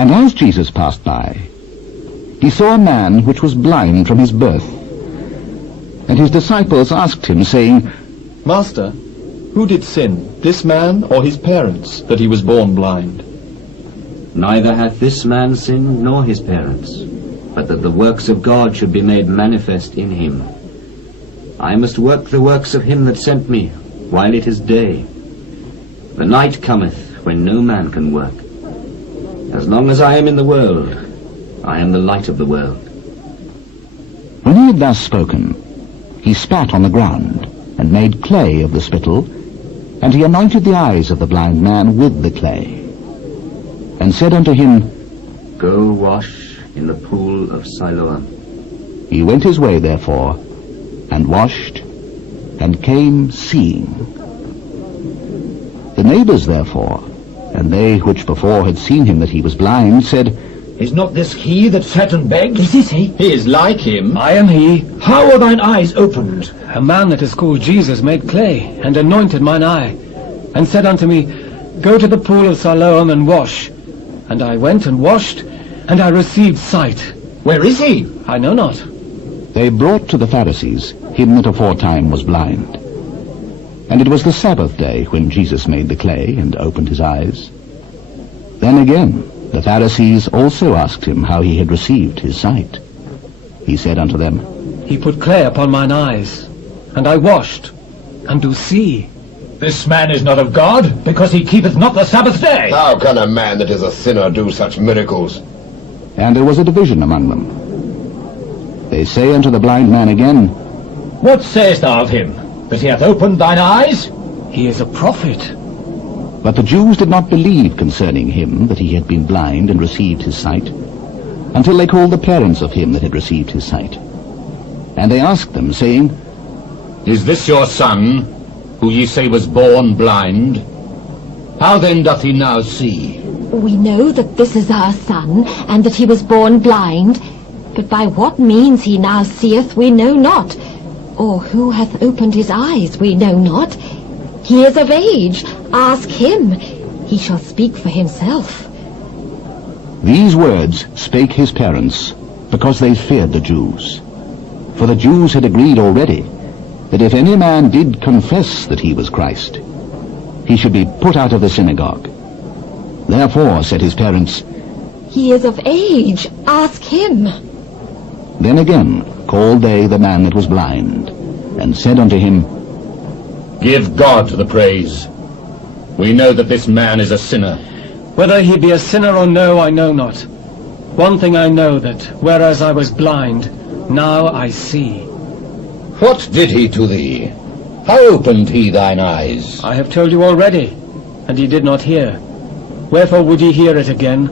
And as Jesus passed by, he saw a man which was blind from his birth. And his disciples asked him, saying, Master, who did sin, this man or his parents, that he was born blind? Neither hath this man sinned nor his parents, but that the works of God should be made manifest in him. I must work the works of him that sent me, while it is day. The night cometh, when no man can work. As long as I am in the world, I am the light of the world. When he had thus spoken, he spat on the ground, and made clay of the spittle, and he anointed the eyes of the blind man with the clay, and said unto him, Go wash in the pool of Siloam. He went his way therefore, and washed, and came seeing. The neighbours therefore, and they which before had seen him that he was blind, said, Is not this he that sat and begged? Is this he? He is like him. I am he. How are thine eyes opened? A man that is called Jesus made clay, and anointed mine eye, and said unto me, Go to the pool of Siloam and wash. And I went and washed, and I received sight. Where is he? I know not. They brought to the Pharisees him that aforetime was blind. And it was the Sabbath day when Jesus made the clay and opened his eyes. Then again the Pharisees also asked him how he had received his sight. He said unto them, He put clay upon mine eyes, and I washed, and do see. This man is not of God, because he keepeth not the Sabbath day. How can a man that is a sinner do such miracles? And there was a division among them. They say unto the blind man again, What sayest thou of him? That he hath opened thine eyes? He is a prophet. But the Jews did not believe concerning him that he had been blind and received his sight, until they called the parents of him that had received his sight. And they asked them, saying, Is this your son, who ye say was born blind? How then doth he now see? We know that this is our son, and that he was born blind, but by what means he now seeth we know not, or who hath opened his eyes we know not. He is of age, ask him, he shall speak for himself. These words spake his parents, because they feared the Jews. For the Jews had agreed already, that if any man did confess that he was Christ, he should be put out of the synagogue. Therefore said his parents, He is of age, ask him. Then again called they the man that was blind, and said unto him, Give God the praise. We know that this man is a sinner. Whether he be a sinner or no, I know not. One thing I know, that whereas I was blind, now I see. What did he to thee? How opened he thine eyes? I have told you already, and ye did not hear. Wherefore would ye hear it again?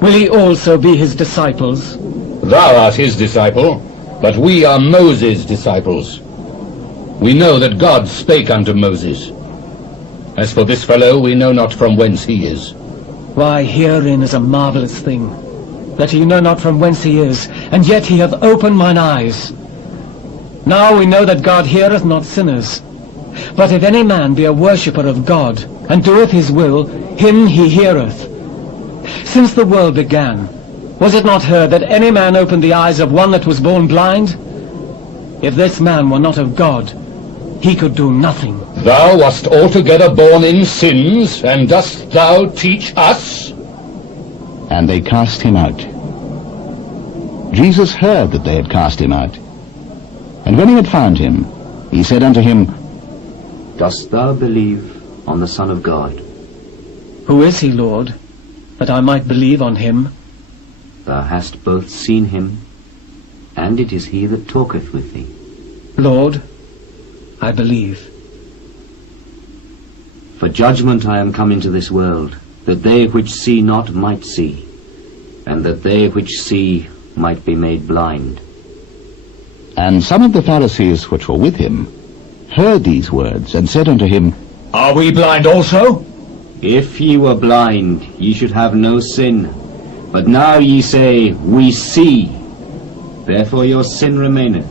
Will ye also be his disciples? Thou art his disciple, but we are Moses' disciples. We know that God spake unto Moses. As for this fellow, we know not from whence he is. Why, herein is a marvellous thing, that ye know not from whence he is, and yet he hath opened mine eyes. Now we know that God heareth not sinners. But if any man be a worshipper of God, and doeth his will, him he heareth. Since the world began, was it not heard that any man opened the eyes of one that was born blind? If this man were not of God, he could do nothing. Thou wast altogether born in sins, and dost thou teach us? And they cast him out. Jesus heard that they had cast him out. And when he had found him, he said unto him, Dost thou believe on the Son of God? Who is he, Lord, that I might believe on him? Thou hast both seen him, and it is he that talketh with thee. Lord, I believe. For judgment I am come into this world, that they which see not might see, and that they which see might be made blind. And some of the Pharisees which were with him heard these words, and said unto him, Are we blind also? If ye were blind, ye should have no sin. But now ye say, We see. Therefore your sin remaineth.